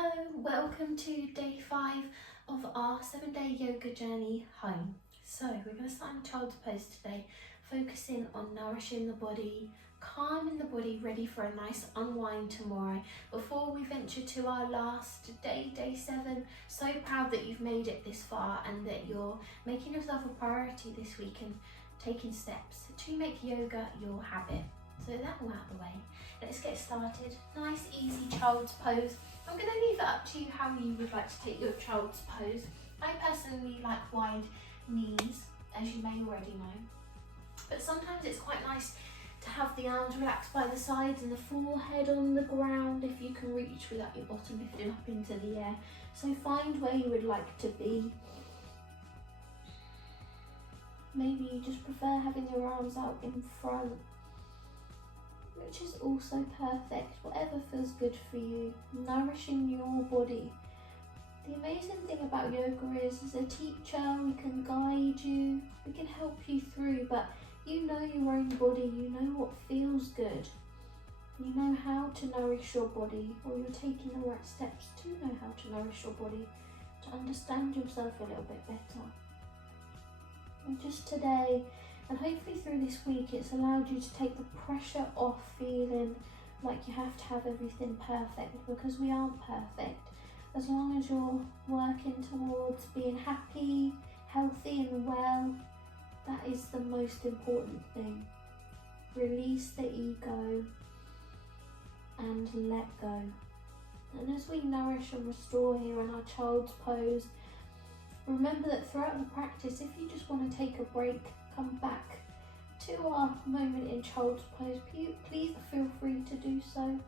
Hello, welcome to day 5 of our 7-day yoga journey home. So we're going to start in child's pose today, focusing on nourishing the body, calming the body, ready for a nice unwind tomorrow. Before we venture to our last day, day 7, so proud that you've made it this far and that you're making yourself a priority this week and taking steps to make yoga your habit. So that all out of the way, let's get started. Nice easy child's pose. I'm going to leave it up to you how you would like to take your child's pose. I personally like wide knees, as you may already know, but sometimes it's quite nice to have the arms relaxed by the sides and the forehead on the ground if you can reach without your bottom lifting up into the air. So find where you would like to be. Maybe you just prefer having your arms out in front, which is also perfect, whatever feels good for you, nourishing your body. The amazing thing about yoga is, as a teacher, we can guide you, we can help you through, but you know your own body, you know what feels good, you know how to nourish your body, or you're taking the right steps to know how to nourish your body, to understand yourself a little bit better. And just today, and hopefully through this week, it's allowed you to take the pressure off feeling like you have to have everything perfect, because we aren't perfect. As long as you're working towards being happy, healthy and well, that is the most important thing. Release the ego and let go. And as we nourish and restore here in our child's pose, remember that throughout the practice, if you just want to take a break, come back to our moment in child's pose, please feel free to do so.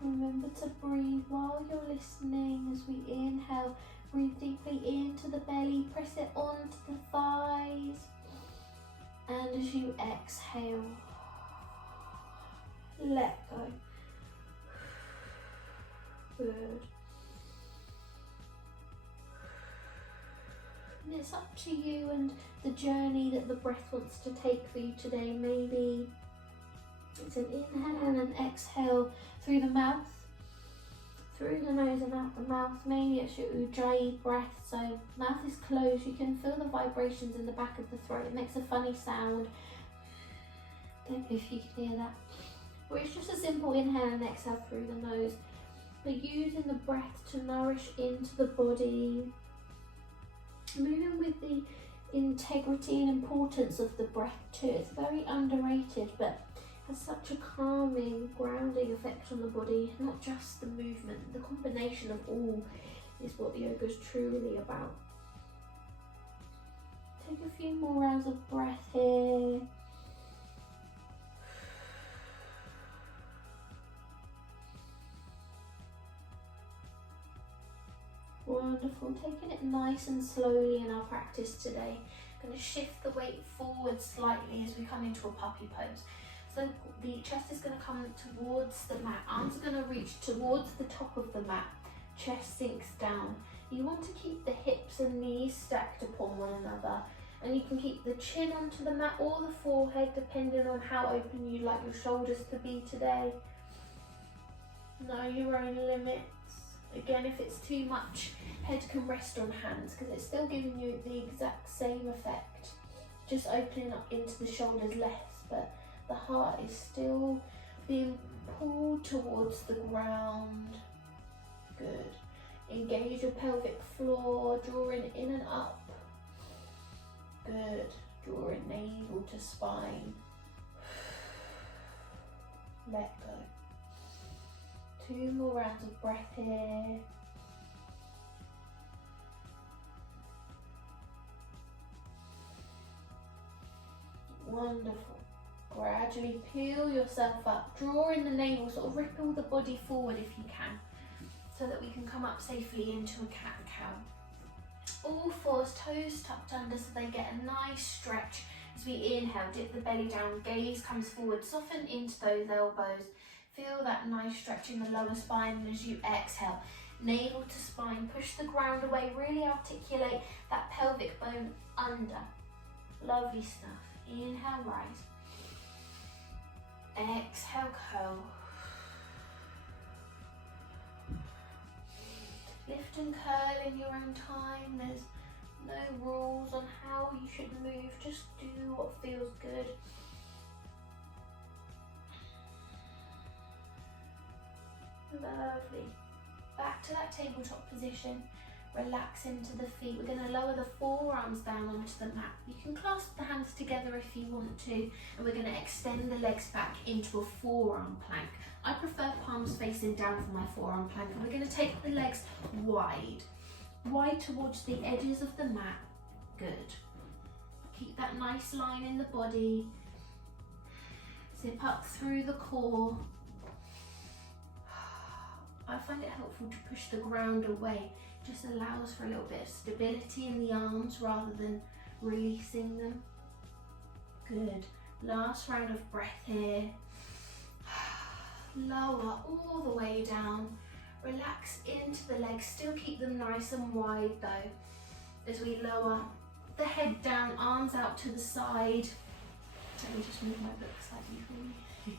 Remember to breathe while you're listening. As we inhale, breathe deeply into the belly, press it onto the thighs, and as you exhale, let go. Good. And it's up to you and the journey that the breath wants to take for you today. Maybe it's an inhale and an exhale through the mouth, through the nose and out the mouth. Maybe it's your ujjayi breath, so mouth is closed. You can feel the vibrations in the back of the throat. It makes a funny sound. Don't know if you can hear that. Or it's just a simple inhale and exhale through the nose, but using the breath to nourish into the body. Moving with the integrity and importance of the breath too. It's very underrated, but has such a calming, grounding effect on the body. Not just the movement, the combination of all is what yoga is truly about. Take a few more rounds of breath here. Wonderful. Taking it nice and slowly in our practice today. Going to shift the weight forward slightly as we come into a puppy pose. So the chest is going to come towards the mat. Arms are going to reach towards the top of the mat. Chest sinks down. You want to keep the hips and knees stacked upon one another. And you can keep the chin onto the mat or the forehead, depending on how open you'd like your shoulders to be today. Know your own limits. Again, if it's too much, head can rest on hands because it's still giving you the exact same effect. Just opening up into the shoulders less, but the heart is still being pulled towards the ground. Good. Engage your pelvic floor, drawing in and up. Good. Drawing navel to spine. Let go. 2 more rounds of breath here. Wonderful. Gradually peel yourself up, draw in the navel, sort of ripple the body forward if you can, so that we can come up safely into a cat-cow. All 4s, toes tucked under so they get a nice stretch. As we inhale, dip the belly down, gaze comes forward, soften into those elbows. Feel that nice stretch in the lower spine, and as you exhale, navel to spine, push the ground away, really articulate that pelvic bone under. Lovely stuff. Inhale, rise. Exhale, curl. lift and curl in your own time. There's no rules on how you should move, just do what feels good. Lovely. Back to that tabletop position. Relax into the feet. We're going to lower the forearms down onto the mat. You can clasp the hands together if you want to, and we're going to extend the legs back into a forearm plank. I prefer palms facing down for my forearm plank, and we're going to take the legs wide towards the edges of the mat. Good. Keep that nice line in the body. Zip up through the core. I find it helpful to push the ground away. Just allows for a little bit of stability in the arms rather than releasing them. Good. Last round of breath here. Lower all the way down. Relax into the legs. Still keep them nice and wide though. As we lower the head down, arms out to the side. Let me just move my book slightly for you.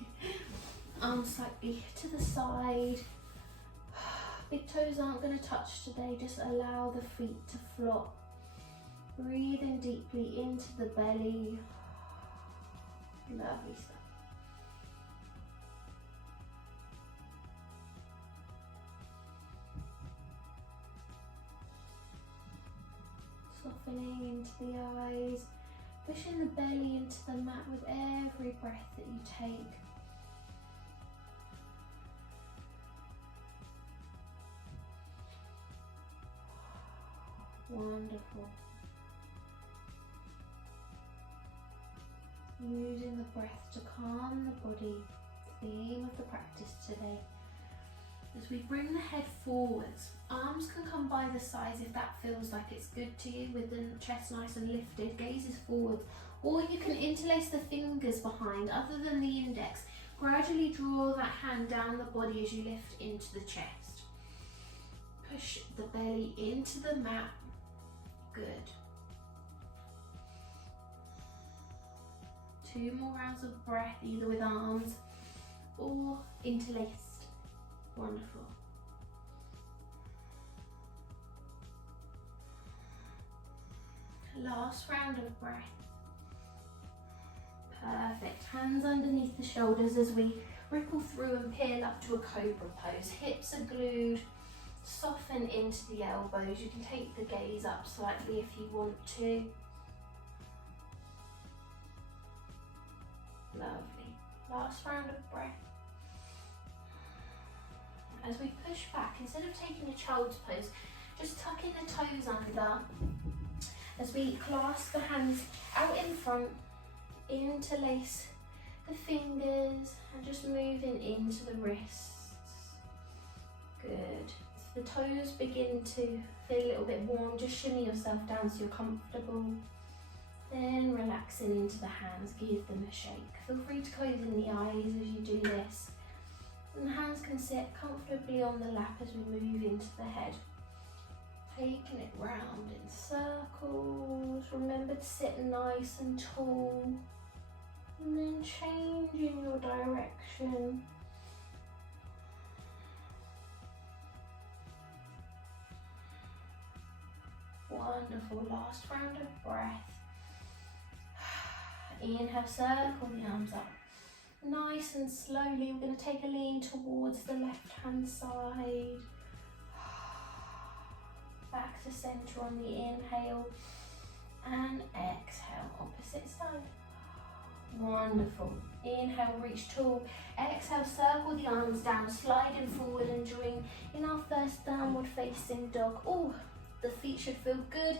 Arms slightly to the side. Big toes aren't going to touch today, just allow the feet to flop. Breathing deeply into the belly. Lovely stuff. Softening into the eyes, pushing the belly into the mat with every breath that you take. Wonderful. Using the breath to calm the body, theme of the practice today. As we bring the head forwards, arms can come by the sides if that feels like it's good to you, with the chest nice and lifted, gaze is forwards. Or you can interlace the fingers behind, other than the index. Gradually draw that hand down the body as you lift into the chest. Push the belly into the mat. Good. 2 more rounds of breath, either with arms or interlaced. Wonderful. Last round of breath. Perfect. Hands underneath the shoulders as we ripple through and peel up to a cobra pose. Hips are glued. Soften into the elbows. You can take the gaze up slightly if you want to. Lovely. Last round of breath. As we push back, instead of taking a child's pose, just tucking the toes under. As we clasp the hands out in front, interlace the fingers and just moving into the wrists. Good. The toes begin to feel a little bit warm, just shimmy yourself down so you're comfortable. Then relaxing into the hands, give them a shake. Feel free to close in the eyes as you do this. And the hands can sit comfortably on the lap as we move into the head. Taking it round in circles. Remember to sit nice and tall. And then changing your direction. Wonderful. Last round of breath. Inhale, circle the arms up. Nice and slowly, we're going to take a lean towards the left hand side. Back to centre on the inhale. And exhale, opposite side. Wonderful. Inhale, reach tall. Exhale, circle the arms down, sliding forward and join in our first downward facing dog. Oh, the feet should feel good.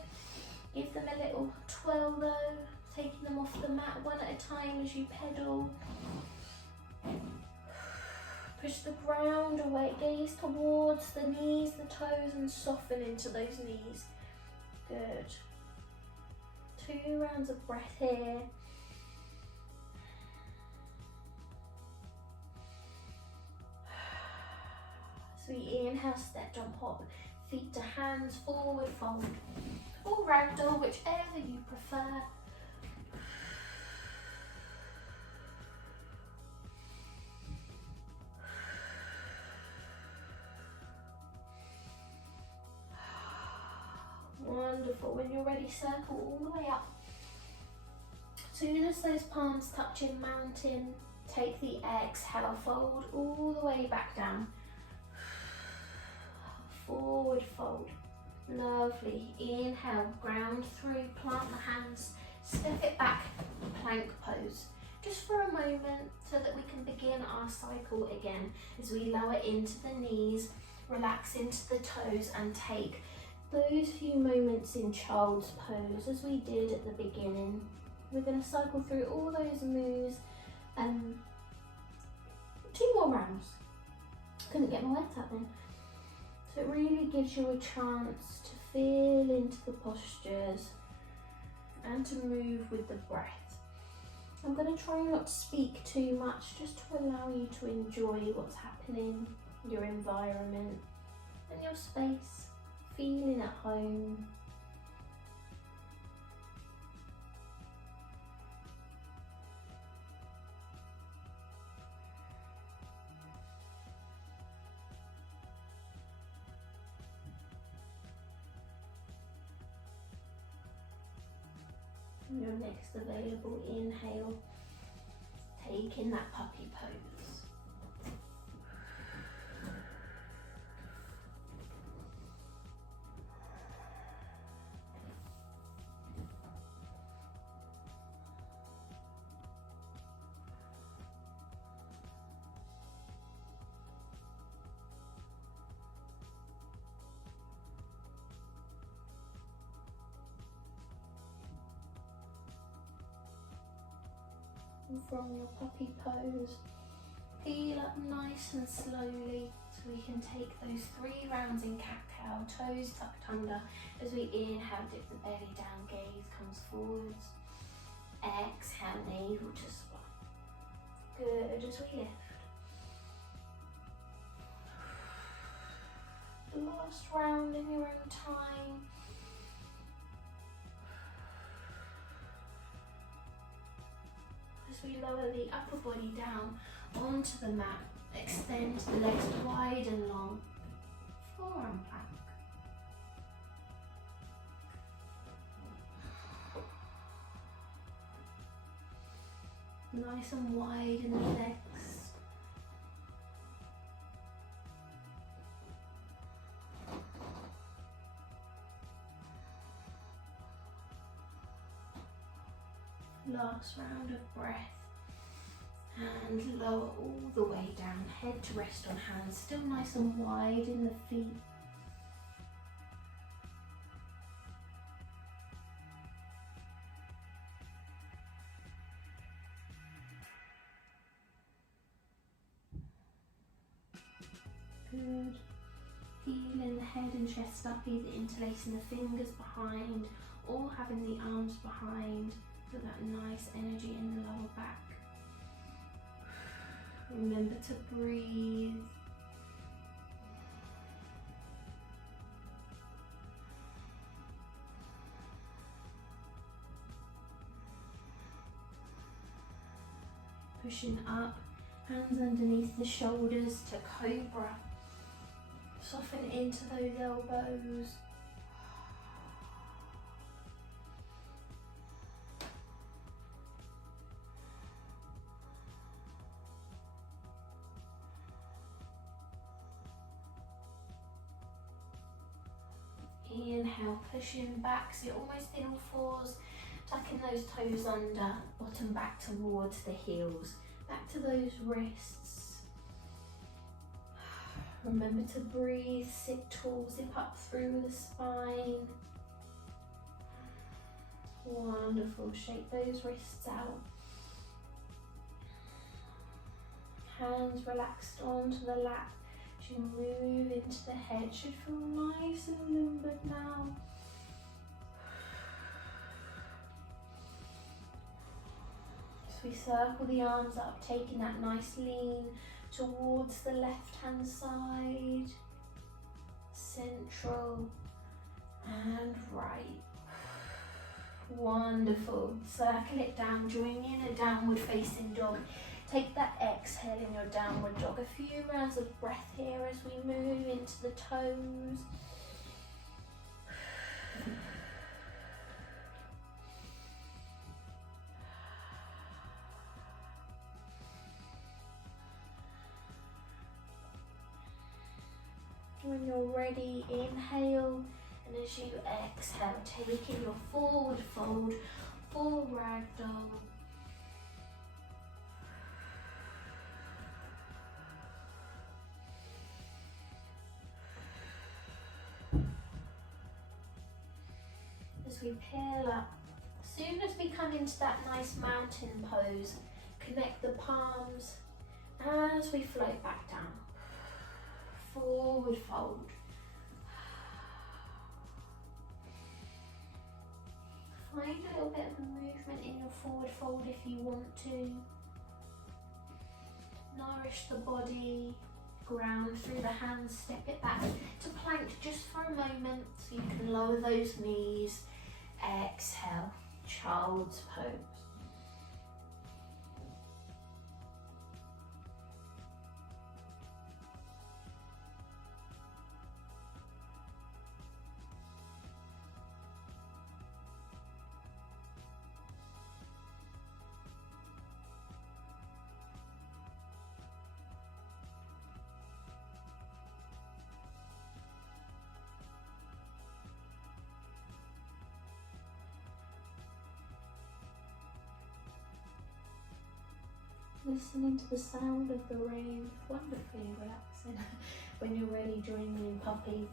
Give them a little twirl though, taking them off the mat one at a time as you pedal. Push the ground away, gaze towards the knees, the toes, and soften into those knees. Good. 2 rounds of breath here. So we inhale, step, jump, hop, feet to hands, forward fold, or ragdoll, whichever you prefer. Wonderful. When you're ready, circle all the way up. As soon as those palms touch in mountain, take the exhale, fold all the way back down. Forward fold. Lovely. Inhale, ground through, plant the hands, step it back, plank pose. Just for a moment so that we can begin our cycle again as we lower into the knees, relax into the toes and take those few moments in child's pose as we did at the beginning. We're going to cycle through all those moves. 2 more rounds. Couldn't get my words out then. So it really gives you a chance to feel into the postures and to move with the breath. I'm going to try not to speak too much, just to allow you to enjoy what's happening, your environment and your space, feeling at home. Your next available inhale, taking that puppy pose. And from your puppy pose, peel up nice and slowly so we can take those 3 rounds in cat-cow, toes tucked under. As we inhale, dip the belly down, gaze comes forwards. Exhale, navel to spine. Good, as we lift. The last round in your own time. As we lower the upper body down onto the mat, extend the legs wide and long, forearm plank. Nice and wide in the legs. Last round of breath, and lower all the way down, head to rest on hands, still nice and wide in the feet. Good. Feeling the head and chest up, either interlacing the fingers behind or having the arms behind. Feel that nice energy in the lower back. Remember to breathe. Pushing up, hands underneath the shoulders to cobra. Soften into those elbows. Inhale, pushing back, so you're almost in all fours, tucking those toes under, bottom back towards the heels, back to those wrists. Remember to breathe, sit tall, zip up through the spine. Wonderful, shake those wrists out. Hands relaxed onto the lap. As you move into the head, should feel nice and limbered now. So we circle the arms up, taking that nice lean towards the left hand side, central and right. Wonderful. Circle it down, join in a downward facing dog. Take that exhale in your downward dog. A few rounds of breath here as we move into the toes. When you're ready, inhale, and as you exhale, taking your forward fold, full ragdoll. As we peel up, as soon as we come into that nice mountain pose, connect the palms as we float back down. Forward fold. Find a little bit of movement in your forward fold if you want to. Nourish the body, ground through the hands, step it back to plank just for a moment so you can lower those knees. Exhale, child's pose. Listening to the sound of the rain, wonderfully relaxing. When you're ready, join me in puppy.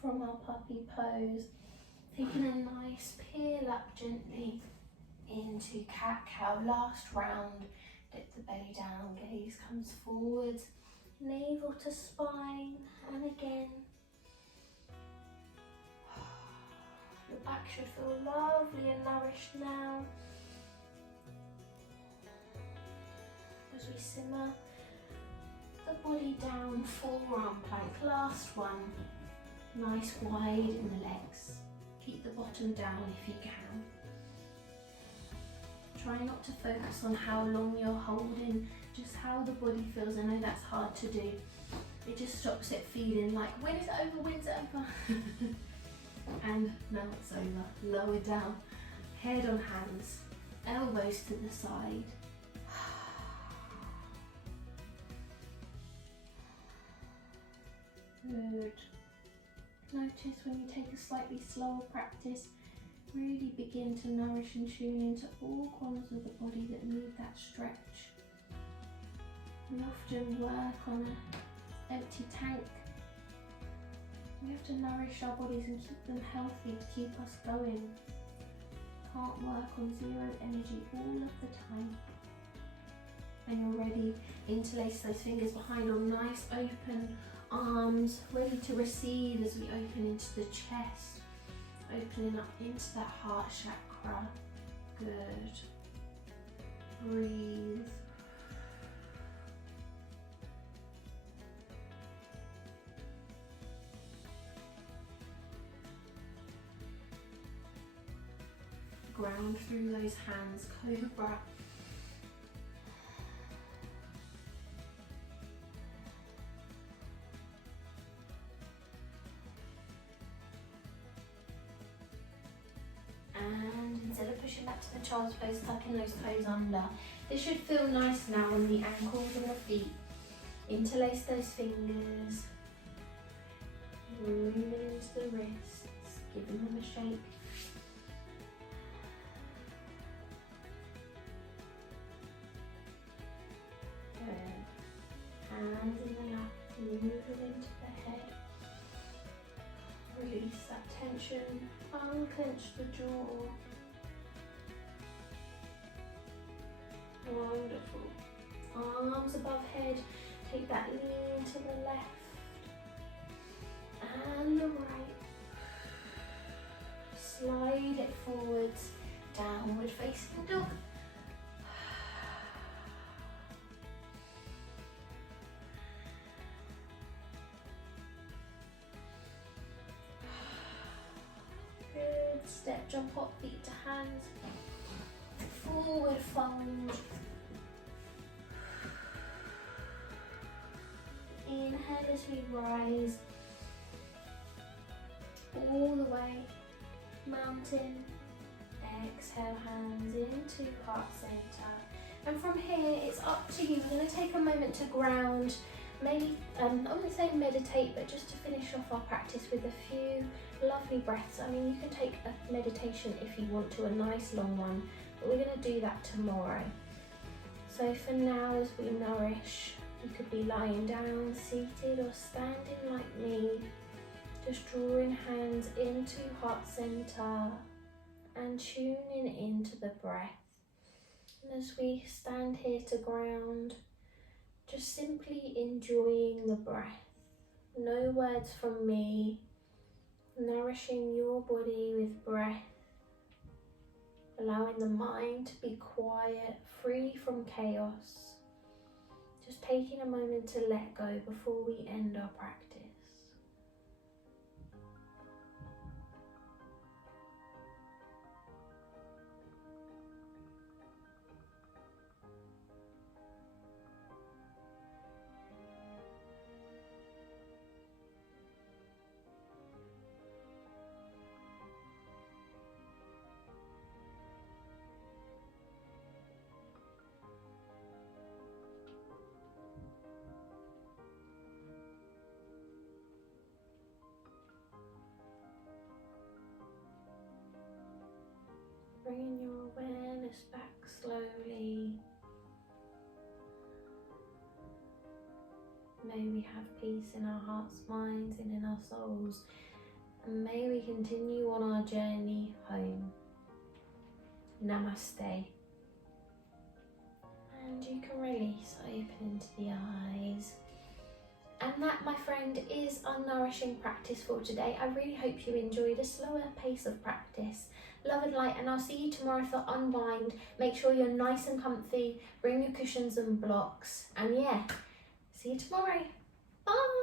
From our puppy pose, taking a nice peel up gently into cat-cow. Last round, dip the belly down, gaze comes forwards, navel to spine, and again. Your back should feel lovely and nourished now. As we simmer the body down, forearm plank. Last one. Nice wide in the legs. Keep the bottom down if you can. Try not to focus on how long you're holding, just how the body feels. I know that's hard to do. It just stops it feeling like, when is it over, when's it over? And now it's over. Lower down, head on hands, elbows to the side. Good. Notice when you take a slightly slower practice, really begin to nourish and tune into all corners of the body that need that stretch. We often work on an empty tank. We have to nourish our bodies and keep them healthy to keep us going. Can't work on zero energy all of the time. When you're ready, interlace those fingers behind on nice open arms, ready to receive as we open into the chest, opening up into that heart chakra. Good. Breathe. Ground through those hands, cobra. And instead of pushing back to the child's pose, tucking those toes under. This should feel nice now on the ankles and the feet. Interlace those fingers. Moving into the wrists, giving them a shake. Hands in the lap, moving into the head. Release that tension, unclench the jaw. Wonderful. Arms above head. Take that lean to the left and the right. Slide it forwards. Downward facing dog. Good. Step, jump up, feet to hands. Forward fold. Inhale as we rise. All the way. Mountain. Exhale, hands into heart center. And from here, it's up to you. We're going to take a moment to ground. Maybe, I wouldn't say meditate, but just to finish off our practice with a few lovely breaths. I mean, you can take a meditation if you want to, a nice long one, but we're going to do that tomorrow. So for now, as we nourish, you could be lying down, seated or standing like me, just drawing hands into heart center and tuning into the breath. And as we stand here to ground, just simply enjoying the breath. No words from me, nourishing your body with breath, allowing the mind to be quiet, free from chaos. Just taking a moment to let go before we end our practice. Bringing your awareness back slowly. May we have peace in our hearts, minds, and in our souls. And may we continue on our journey home. Namaste. And you can release, open into the eyes. And that, my friend, is our nourishing practice for today. I really hope you enjoyed a slower pace of practice. Love and light, and I'll see you tomorrow for Unwind. Make sure you're nice and comfy, bring your cushions and blocks, and yeah, see you tomorrow. Bye!